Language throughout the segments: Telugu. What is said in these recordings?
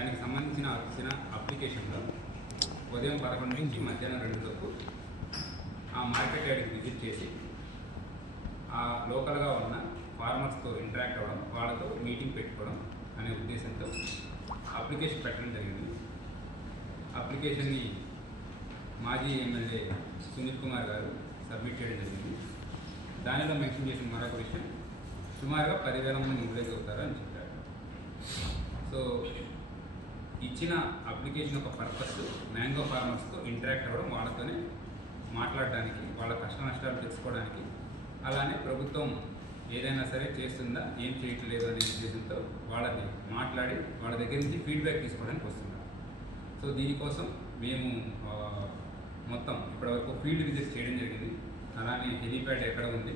దానికి సంబంధించిన వచ్చిన అప్లికేషన్లో ఉదయం పదకొండు నుంచి మధ్యాహ్నం రెండు లోపు ఆ మార్కెట్ యార్డ్కి విజిట్ చేసి ఆ లోకల్గా ఉన్న ఫార్మర్స్తో ఇంటరాక్ట్ అవ్వడం వాళ్ళతో మీటింగ్ పెట్టుకోవడం అనే ఉద్దేశంతో అప్లికేషన్ పెట్టడం జరిగింది. అప్లికేషన్ని మాజీ ఎమ్మెల్యే సునీల్ కుమార్ గారు సబ్మిట్ చేయడం జరిగింది. దానిలో మెన్షన్ చేసిన మరొక విషయం సుమారుగా పదివేల మంది మొబిలైజ్ అవుతారు అని చెప్పారు. సో ఇచ్చిన అప్లికేషన్ యొక్క పర్పస్ మ్యాంగో ఫార్మర్స్తో ఇంటరాక్ట్ అవ్వడం వాళ్ళతోనే మాట్లాడడానికి వాళ్ళ కష్ట నష్టాలు తెలుసుకోవడానికి అలానే ప్రభుత్వం ఏదైనా సరే చేస్తుందా ఏం చేయట్లేదు అనే ఉద్దేశంతో వాళ్ళని మాట్లాడి వాళ్ళ దగ్గర నుంచి ఫీడ్బ్యాక్ తీసుకోవడానికి వస్తున్నారు. సో దీనికోసం మేము మొత్తం ఇప్పటివరకు ఫీల్డ్ విజిట్ చేయడం జరిగింది. అలానే హెలీప్యాడ్ ఎక్కడ ఉంది?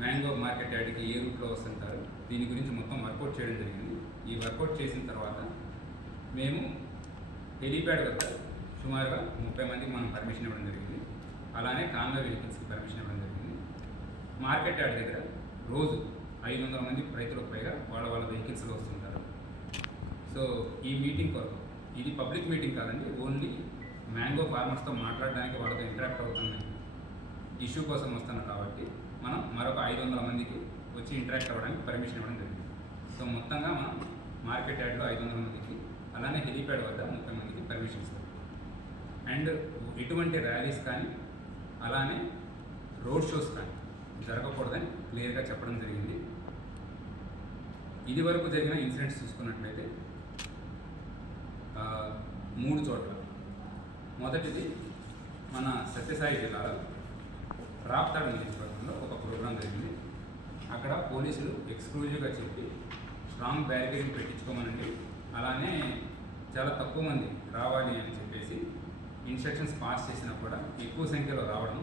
మ్యాంగో మార్కెట్ యార్డ్కి ఏ రూట్లో వస్తుంటారు? దీని గురించి మొత్తం వర్కౌట్ చేయడం జరిగింది. ఈ వర్కౌట్ చేసిన తర్వాత మేము హెలీప్యాడ్ వద్ద సుమారుగా ముప్పై మందికి మనం పర్మిషన్ ఇవ్వడం జరిగింది. అలానే కాన్వే వెహికల్స్కి పర్మిషన్ ఇవ్వడం జరిగింది. మార్కెట్ యార్డ్ దగ్గర రోజు ఐదు వందల మంది రైతులకు పైగా వాళ్ళ వాళ్ళ వెహికల్స్లో వస్తుంటారు. సో ఈ మీటింగ్ కొరకు ఇది పబ్లిక్ మీటింగ్ కాదండి ఓన్లీ మ్యాంగో ఫార్మర్స్తో మాట్లాడడానికి వాళ్ళతో ఇంటరాక్ట్ అవుతున్నాయి ఇష్యూ కోసం వస్తున్నారు కాబట్టి మనం మరొక ఐదు వందల మందికి వచ్చి ఇంటరాక్ట్ అవ్వడానికి పర్మిషన్ ఇవ్వడం జరిగింది. సో మొత్తంగా మనం మార్కెట్ యార్డ్లో ఐదు వందల మందికి అలానే హెలీప్యాడ్ వద్ద ముప్పై మందికి పర్మిషన్ ఇస్తారు. అండ్ ఎటువంటి ర్యాలీస్ కానీ అలానే రోడ్ షోస్ కానీ జరగకూడదని క్లియర్గా చెప్పడం జరిగింది. ఇది వరకు జరిగిన ఇన్సిడెంట్స్ చూసుకున్నట్లయితే మూడు చోట్ల. మొదటిది మన సత్యసాయి జిల్లాలో రాప్తాడు నియోజకవర్గంలో ఒక ప్రోగ్రాం జరిగింది. అక్కడ పోలీసులు ఎక్స్క్లూజివ్గా చెప్పి స్ట్రాంగ్ బ్యారికేడింగ్ పెట్టించుకోమనండి. అలానే చాలా తక్కువ మంది రావాలి అని చెప్పేసి ఇన్స్ట్రక్షన్స్ పాస్ చేసినా కూడా ఎక్కువ సంఖ్యలో రావడం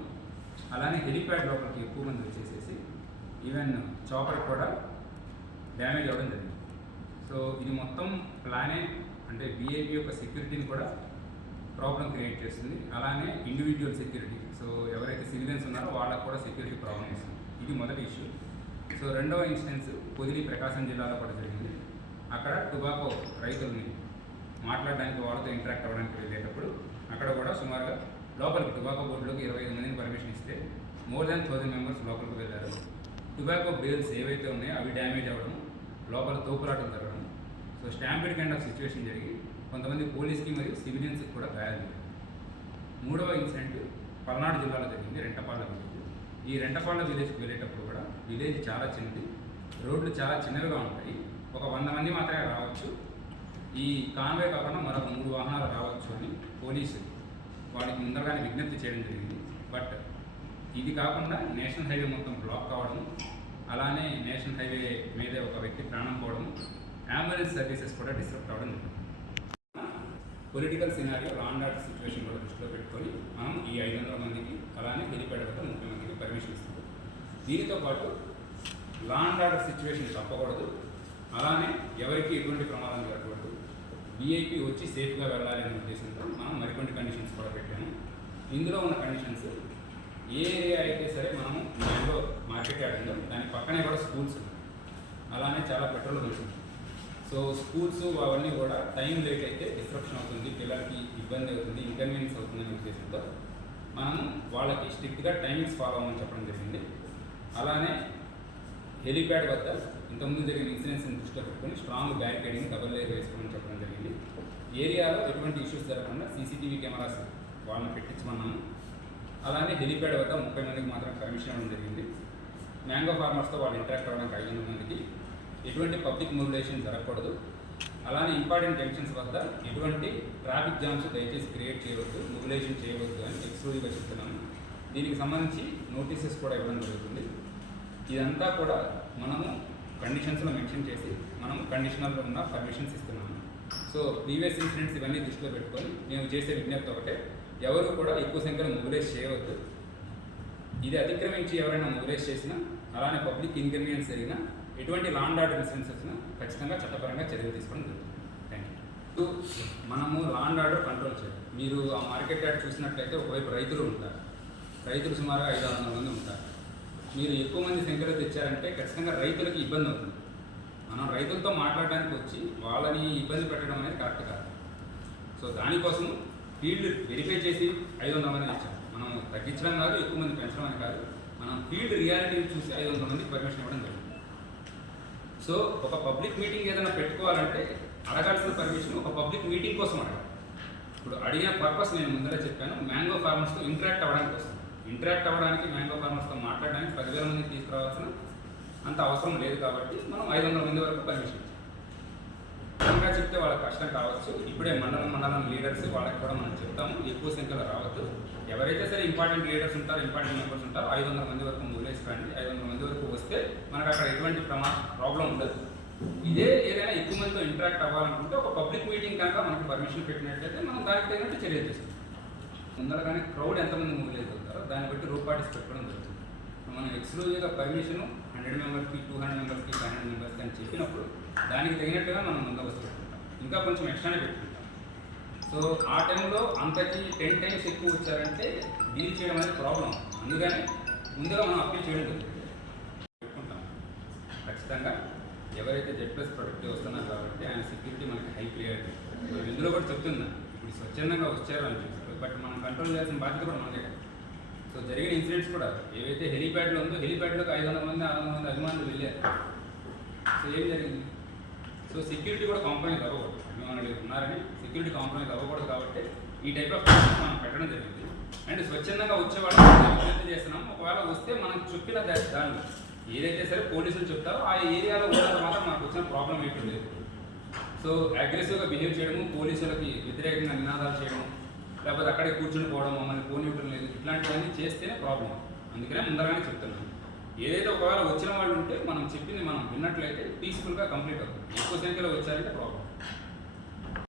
అలానే హెలిప్యాడ్ లోపలికి ఎక్కువ మంది వచ్చేసేసి ఈవెన్ చాపర్ కూడా డ్యామేజ్ అవ్వడం జరిగింది. సో ఇది మొత్తం ప్లానే అంటే బీఏపీ యొక్క సెక్యూరిటీని కూడా ప్రాబ్లం క్రియేట్ చేస్తుంది. అలానే ఇండివిజువల్ సెక్యూరిటీ. సో ఎవరైతే సివిలియన్స్ ఉన్నారో వాళ్ళకు కూడా సెక్యూరిటీ ప్రాబ్లం వస్తుంది. ఇది మొదటి ఇష్యూ. సో రెండవ ఇన్సిడెన్స్ పొదిలి ప్రకాశం జిల్లాలో కూడా జరిగింది. అక్కడ టుబాకో రైతుల్ని మాట్లాడడానికి వాళ్ళతో ఇంటరాక్ట్ అవ్వడానికి వెళ్ళేటప్పుడు అక్కడ కూడా సుమారుగా లోపలికి టుబాకో బోర్డులోకి ఇరవై ఐదు మందిని పర్మిషన్ ఇస్తే మోర్ దాన్ థౌజండ్ మెంబర్స్ లోపలికి వెళ్ళారు. టుబాకో బేల్స్ ఏవైతే ఉన్నాయో అవి డ్యామేజ్ అవ్వడం లోపల తోపులాటలు జరగడం. So stampede kind of situation జరిగి కొంతమంది పోలీస్కి మరియు సివిలియన్స్కి కూడా గాయాలు. మూడవ ఇన్సిడెంట్ పల్నాడు జిల్లాలో జరిగింది రెంటపాళ్ళ విలేజ్ ఈ రెంటపాళ్ళ విలేజ్కి వెళ్ళేటప్పుడు కూడా విలేజ్ చాలా చిన్నది. రోడ్లు చాలా చిన్నవిగా ఉంటాయి. ఒక వంద మంది మాత్రమే రావచ్చు. ఈ కాన్వే కాకుండా మరొక మూడు వాహనాలు రావచ్చు అని పోలీసు వాడికి ముందరగానే విజ్ఞప్తి చేయడం జరిగింది. బట్ ఇది కాకుండా నేషనల్ హైవే మొత్తం బ్లాక్ కావడం అలానే నేషనల్ హైవే మీదే ఒక వ్యక్తి ప్రాణం పోవడం అంబులెన్స్ సర్వీసెస్ కూడా డిస్టర్బ్ అవ్వడం political scenario law order situation కూడా దృష్టిలో పెట్టుకొని మనం ఈ ఐదు వందల మందికి అలానే హెలిప్యాడ్ వద్ద ముప్పై మందికి పర్మిషన్ ఇస్తుంది దీనితో పాటు లాండ్ ఆర్డర్ సిచ్యువేషన్ తప్పకూడదు అలానే ఎవరికి ఎటువంటి ప్రమాదం జరగకూడదు విఐపి వచ్చి సేఫ్గా వెళ్ళాలి అనే ఉద్దేశంతో మనం మరికొన్ని కండిషన్స్ కూడా పెట్టాము. ఇందులో ఉన్న కండిషన్స్ ఏ ఏరియా అయితే సరే మనము దాంట్లో మార్కెట్ యార్డ్ ఉందో దాని పక్కనే కూడా స్కూల్స్ అలానే చాలా పెట్రోల్ ఉంటుంది సో స్కూల్స్ అవన్నీ కూడా టైం లేట్ అయితే డిస్ట్రప్షన్ అవుతుంది పిల్లలకి ఇబ్బంది అవుతుంది ఇన్కన్వీనియన్స్ అవుతుంది అనే ఉద్దేశంతో మనము వాళ్ళకి స్ట్రిక్ట్గా టైమింగ్స్ ఫాలో అవ్వమని చెప్పడం జరిగింది. అలానే హెలిప్యాడ్ వద్ద ఇంతకుముందు జరిగిన ఇన్సిడెంట్స్ని దృష్టిలో పెట్టుకొని స్ట్రాంగ్ బ్యారికేడింగ్ డబుల్ లేయర్ వేసుకోమని చెప్పడం జరిగింది. ఏరియాలో ఎటువంటి ఇష్యూస్ జరగకుండా సీసీటీవీ కెమెరాస్ వాళ్ళని పెట్టించమన్నాము. అలానే హెలిప్యాడ్ వద్ద ముప్పై మందికి మాత్రం పర్మిషన్ ఇవ్వడం జరిగింది. మ్యాంగో ఫార్మర్స్తో వాళ్ళు ఇంటరాక్ట్ అవ్వడానికి ఐదు వందల మందికి. ఎటువంటి పబ్లిక్ మొబిలైజేషన్ జరగకూడదు. అలానే ఇంపార్టెంట్ జంక్షన్స్ వద్ద ఎటువంటి ట్రాఫిక్ జామ్స్ దయచేసి క్రియేట్ చేయవద్దు మొబిలైజేషన్ చేయవద్దు అని ఎక్స్క్లూజివ్గా చెప్తున్నాను దీనికి సంబంధించి నోటీసెస్ కూడా ఇవ్వడం జరుగుతుంది. ఇదంతా కూడా మనము కండిషన్స్లో మెన్షన్ చేసి మనం కండిషనల్లో ఉన్న పర్మిషన్స్ ఇస్తున్నాము. సో ప్రీవియస్ ఇన్సిడెంట్స్ ఇవన్నీ దృష్టిలో పెట్టుకొని మేము చేసే విజ్ఞప్తి ఒకటే. ఎవరు కూడా ఎక్కువ సంఖ్యలో మొబిలైజ్ చేయవద్దు. ఇది అతిక్రమించి ఎవరైనా మొబిలైజ్ చేసినా అలానే పబ్లిక్ ఇన్కన్వీనియన్స్ జరిగినా ఎటువంటి లాండ్ ఆర్డర్ ఇన్సిడెన్స్ వచ్చినా ఖచ్చితంగా చట్టపరంగా చర్యలు తీసుకోవడం జరుగుతుంది. థ్యాంక్ యూ మనము లాండ్ ఆర్డర్ కంట్రోల్ చేయాలి మీరు ఆ మార్కెట్ యార్డ్ చూసినట్లయితే ఒకవైపు రైతులు ఉంటారు. రైతులు సుమారుగా ఐదు ఆరు వందల మంది ఉంటారు. మీరు ఎక్కువ మంది సంఖ్యలో తెచ్చారంటే ఖచ్చితంగా రైతులకు ఇబ్బంది అవుతుంది. మనం రైతులతో మాట్లాడడానికి వచ్చి వాళ్ళని ఇబ్బంది పెట్టడం అనేది కరెక్ట్ కాదు. సో దానికోసం ఫీల్డ్ వెరిఫై చేసి ఐదు వందల మంది ఇచ్చాం. మనం తగ్గించడం కాదు ఎక్కువ మంది పెంచడం అని కాదు. మనం ఫీల్డ్ రియాలిటీని చూసి ఐదు వందల మందికి పర్మిషన్ ఇవ్వడం జరిగింది. సో ఒక పబ్లిక్ మీటింగ్ ఏదైనా పెట్టుకోవాలంటే అడగాల్సిన పర్మిషన్ ఒక పబ్లిక్ మీటింగ్ కోసం అడగాలి. ఇప్పుడు అడిగిన పర్పస్ నేను ముందరే చెప్పాను మ్యాంగో ఫార్మర్స్తో ఇంటరాక్ట్ అవ్వడానికి వస్తుంది. ఇంటరాక్ట్ అవ్వడానికి మ్యాంగో ఫార్మర్స్తో మాట్లాడడానికి పదివేల మంది తీసుకురావాల్సిన అంత అవసరం లేదు కాబట్టి మనం ఐదు వందల మంది వరకు పర్మిషన్ ఇంకా చెప్తే వాళ్ళకి కష్టం కావచ్చు. ఇప్పుడే మండలం మండలం లీడర్స్ వాళ్ళకి కూడా మనం చెప్తాము. ఎక్కువ సంఖ్యలో రావద్దు. ఎవరైతే సరే ఇంపార్టెంట్ లీడర్స్ ఉంటారో ఇంపార్టెంట్ మెంబర్స్ ఉంటారో ఐదు వందల మంది వరకు వదిలేసుకోండి ఐదు వందల మంది వరకు వస్తే మనకు అక్కడ ఎటువంటి ప్రమా ప్రాబ్లం ఉండదు. ఇదే ఏదైనా ఎక్కువ మందితో ఇంటరాక్ట్ అవ్వాలనుకుంటే ఒక పబ్లిక్ మీటింగ్ కనుక మనకు పర్మిషన్ పెట్టినట్లయితే మనం దానికి తగినట్టు చర్యలు చేస్తాం ముందర క్రౌడ్ ఎంతమంది మూవ్లేదు అవుతారో దాన్ని బట్టి రూప్ పార్టీస్ పెట్టుకోవడం జరుగుతుంది. మనం ఎక్స్క్లూజివ్గా పర్మిషన్ హండ్రెడ్ మెంబర్స్కి టూ హండ్రెడ్ మెంబర్స్కి ఫైవ్ హండ్రెడ్ మెంబర్స్కి అని చెప్పినప్పుడు దానికి తగినట్టుగా మనం ముందు పెట్టుకుంటాం ఇంకా కొంచెం ఎక్స్ట్రానే పెట్టుకుంటాం. సో ఆ టైంలో అంతకి టెన్ టైమ్స్ ఎక్కువ వచ్చారంటే డీల్ చేయడం అనేది ప్రాబ్లం అందుకని ముందుగా మనం అప్పీల్ చేయడం జరుగుతుంది. పెట్టుకుంటాం. ఖచ్చితంగా ఎవరైతే జెడ్ ప్లస్ ప్రొడక్ట్ వస్తున్నారు కాబట్టి ఆయన సెక్యూరిటీ మనకి హై ప్రియారిటీ ఇందులో కూడా చెప్తున్నా ఇప్పుడు స్వచ్ఛందంగా వచ్చారు అని చెప్పి బట్ మనం కంట్రోల్ చేయాల్సిన బాధ్యత కూడా మనదే కదా. సో జరిగిన ఇన్సిడెంట్స్ కూడా ఏవైతే హెలీప్యాడ్లో ఉందో హెలీప్యాడ్లోకి ఐదు వందల మంది ఆరు వందల మంది అభిమానులు వెళ్ళారు. సో ఏం జరిగింది? సో సెక్యూరిటీ కూడా కాంప్రమైజ్ అవ్వకూడదు. అభిమానులు ఉన్నారని సెక్యూరిటీ కాంప్రమైజ్ అవ్వకూడదు కాబట్టి ఈ టైప్ ఆఫ్ మనం పెట్టడం జరిగింది. అండ్ స్వచ్ఛందంగా వచ్చేవాళ్ళు విజ్ఞప్తి చేస్తున్నాం. ఒకవేళ వస్తే మనం చెప్పిన దాన్ని ఏదైతే సరే పోలీసులు చెప్తారో ఆ ఏరియాలో ఉన్న మాత్రం మనకు వచ్చిన ప్రాబ్లం ఏంటి లేదు. సో అగ్రెసివ్గా బిహేవ్ చేయడము పోలీసులకి వ్యతిరేకంగా నినాదాలు చేయడం లేకపోతే అక్కడే కూర్చుని పోవడం మమ్మల్ని పోనివ్వడం లేదు. ఇట్లాంటివన్నీ చేస్తేనే ప్రాబ్లం అందుకనే ముందరగానే చెప్తున్నాను. ఏదైతే ఒకవేళ వచ్చిన వాళ్ళు ఉంటే మనం చెప్పింది మనం విన్నట్లయితే పీస్ఫుల్గా కంప్లీట్ అవుతుంది ఎక్కువ సంఖ్యలో వచ్చారంటే ప్రాబ్లం